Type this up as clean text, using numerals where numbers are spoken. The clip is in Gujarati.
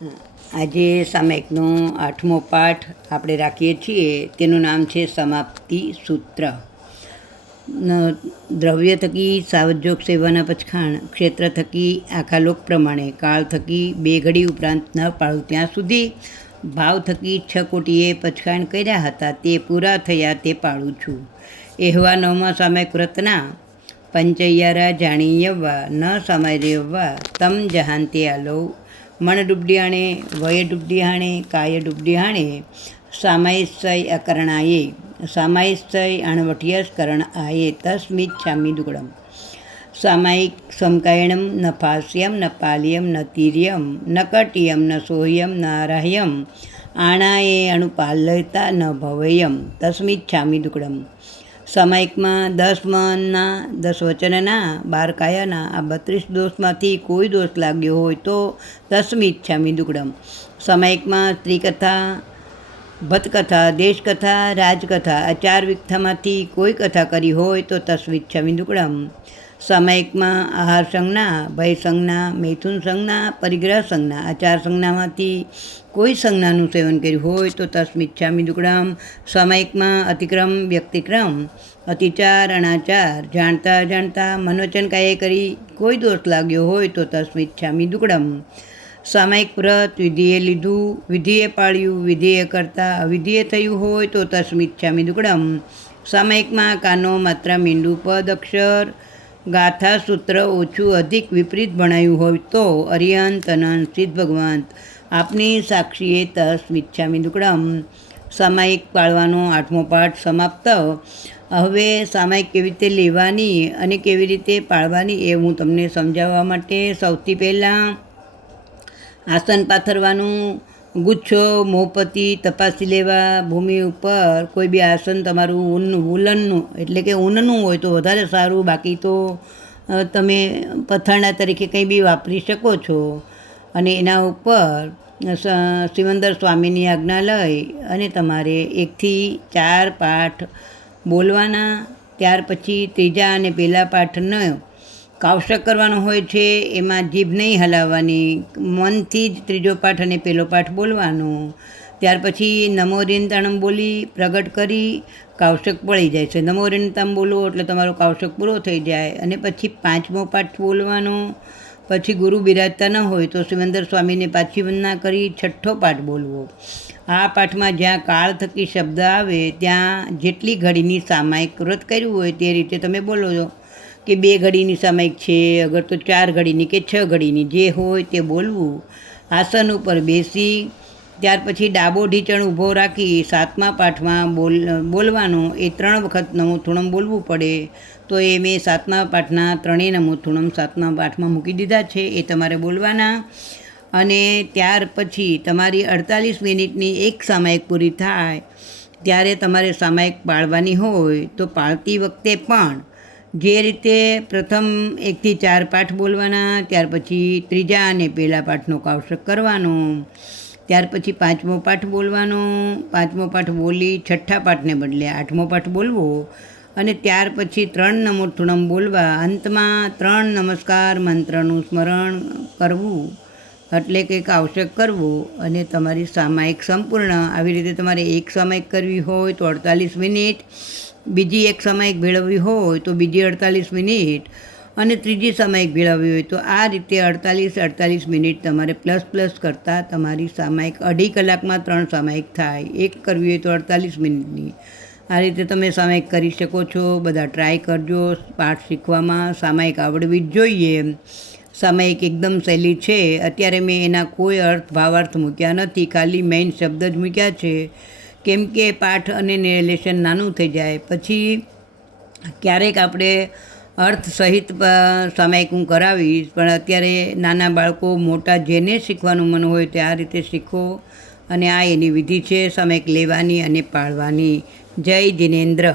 આજે સામાયિકનો 8મો પાઠ આપણે રાખીએ છીએ. તેનું નામ છે સમાપ્તિ સૂત્ર. દ્રવ્ય થકી સાવજોગ સેવાના પચખાણ, ક્ષેત્ર થકી આખા લોક પ્રમાણે, કાળ થકી 2 ઘડી ઉપરાંત ન પાળું ત્યાં સુધી, ભાવ થકી 6 કોટીએ પચખાણ કર્યા હતા તે પૂરા થયા તે પાળું છું. એહવા 9મા સામાયિક વ્રતના પંચૈયારા જાણી યવ્વા ન સમાય રેવવા તમ જહાન તે આલો મણ ડૂબડિયાણે વય ડૂબડિયાણે કાય ડૂબડિયાણે સામાયિસ્સય અકરણાયે સામાયિસ્સય અણવઠિયસ કરણ આયે તસ્મિત છામી દુગડમ સામાયિક સમકાયણમ ન ફાસ્યમ ન પાલ્યમ ન તીર્યમ ન કટ્યમ ન સોહ્યમ ન આરાહ્યમ આણાએ અણુપાલ્યતા ન ભવયમ તસ્મિત છામી દુગડમ. સામાયિકમાં 10 મનના 10 વચનના 12 કાયાના આ 32 દોષમાંથી કોઈ દોષ લાગ્યો હોય તો તસ્મિચ્છામિ દુક્કડમ. સામાયિકમાં સ્ત્રીકથા, ભતકથા, દેશકથા, રાજકથા આ 4 વિકથામાંથી કોઈ કથા કરી હોય તો તસ્મિચ્છામિ દુક્કડમ. સામાયિકમાં આહાર સંજ્ઞા, ભય સંજ્ઞા, મૈથુન સંજ્ઞા, પરિગ્રહ સંજ્ઞા આ 4 સંજ્ઞામાંથી કોઈ સંજ્ઞાનું સેવન કર્યું હોય તો તસ્મિચ્છામિ દુક્કડમ. સામાયિકમાં અતિક્રમ, વ્યક્તિક્રમ, અતિચાર, અનાચાર, જાણતા અજાણતા, મનોવચન કાયે કરી કોઈ દોષ લાગ્યો હોય તો તસ્મિચ્છામિ દુક્કડમ. સામાયિક વ્રત વિધિએ લીધું, વિધિએ પાળ્યું, વિધિએ કરતાં અવિધિએ થયું હોય તો તસ્મિચ્છામિ દુક્કડમ. સામાયિકમાં કાનો, માત્રા, મીંડું, પદ, અક્ષર, ગાથા, સૂત્ર ઓછું અધિક વિપરીત ભણાયું હોય તો અરિહંત અનંત સિદ્ધ ભગવંત આપની સાક્ષીએ તસ્મિચ્છામિ દુક્કડમ. સામાયિક પાળવાનો 8મો પાઠ સમાપ્ત. હવે સામાયિક કેવી રીતે લેવાની અને કેવી રીતે પાળવાની એ હું તમને સમજાવવા માટે સૌથી પહેલાં આસન પાથરવાનું, ગુચ્છો, મોહપતિ તપાસી લેવા. ભૂમિ ઉપર કોઈ બી આસન તમારું વુલનનું એટલે કે ઊનનું હોય તો વધારે સારું, બાકી તો તમે પથારણા તરીકે કંઈ બી વાપરી શકો છો. અને એના ઉપર સિમંદર સ્વામીની આજ્ઞા લઈ અને તમારે 1 થી 4 પાઠ બોલવાના. ત્યાર પછી ત્રીજા અને પહેલા પાઠનો કાવશક કરવાનો હોય છે. એમાં જીભ નહીં હલાવવાની, મનથી જ ત્રીજો પાઠ અને પહેલો પાઠ બોલવાનો. ત્યાર પછી નમો રિંતાણમ બોલી પ્રગટ કરી કાવશક પડી જાય છે. નમો રિંતામ બોલો એટલે તમારો કાવશક પૂરો થઈ જાય. અને પછી 5મો પાઠ બોલવાનો. પછી ગુરુ બિરાજતા ન હોય તો સિમંદર સ્વામીને પાછી વંદના કરી 6ઠ્ઠો પાઠ બોલવો. આ પાઠમાં જ્યાં કાળ થકી શબ્દ આવે ત્યાં જેટલી ઘડીની સામાયિક વ્રત કર્યું હોય તે રીતે તમે બોલો છો કે 2 ઘડીની સામાયિક છે, અગર તો 4 ઘડીની કે 6 ઘડીની જે હોય તે બોલવું. આસન ઉપર બેસી ત્યાર પછી ડાબો ઢીંચણ ઊભો રાખી 7મા પાઠમાં બોલવાનું. એ 3 વખત નમોથુણમ બોલવું પડે. તો એ મેં 7મા પાઠના 3 નમોથુણમ 7મા પાઠમાં મૂકી દીધા છે, એ તમારે બોલવાના. અને ત્યાર પછી તમારી 48 મિનિટની એક સામાયિક પૂરી થાય ત્યારે તમારે સામાયિક પાળવાની હોય તો પાળતી વખતે પણ જે રીતે પ્રથમ 1 થી 4 પાઠ બોલવાના, ત્યાર પછી ત્રીજા અને પહેલા પાઠનો કાવશક કરવાનો, ત્યાર પછી 5મો પાઠ બોલવાનો. 5મો પાઠ બોલી 6ઠ્ઠા પાઠને બદલે 8મો પાઠ બોલવો. અને ત્યાર પછી 3 નમોથુણમ બોલવા. અંતમાં 3 નમસ્કાર મંત્રનું સ્મરણ કરવું એટલે કે કાવશક કરવું અને તમારી સામાયિક સંપૂર્ણ. આવી રીતે તમારે એક સામાયિક કરવી હોય તો 48 મિનિટ, બીજી એક સામાયિક ભેળવવી હોય તો બીજી 48 મિનિટ અને ત્રીજી સામાયિક ભેળવવી હોય તો આ રીતે 48 મિનિટ તમારે પ્લસ કરતાં તમારી સામાયિક 2.5 કલાકમાં 3 સામાયિક થાય. એક કરવી હોય તો 48 મિનિટની. આ રીતે તમે સામાયિક કરી શકો છો. બધા ટ્રાય કરજો. પાઠ શીખવામાં સામાયિક આવડવી જ જોઈએ. સામાયિક એકદમ સહેલી છે. અત્યારે મેં એના કોઈ અર્થ ભાવાર્થ મૂક્યા નથી, ખાલી મેઇન શબ્દ જ મૂક્યા છે. કેમ કે પાઠ અને લેશન નાનું થઈ જાય. પછી ક્યારેક આપણે અર્થ સહિત સામાયિક હું કરાવીશ, પણ અત્યારે નાના બાળકો મોટા જેને શીખવાનું મન હોય તે આ રીતે શીખો. અને આ એની વિધિ છે સામાયિક લેવાની અને પાળવાની. જય જિનેન્દ્ર.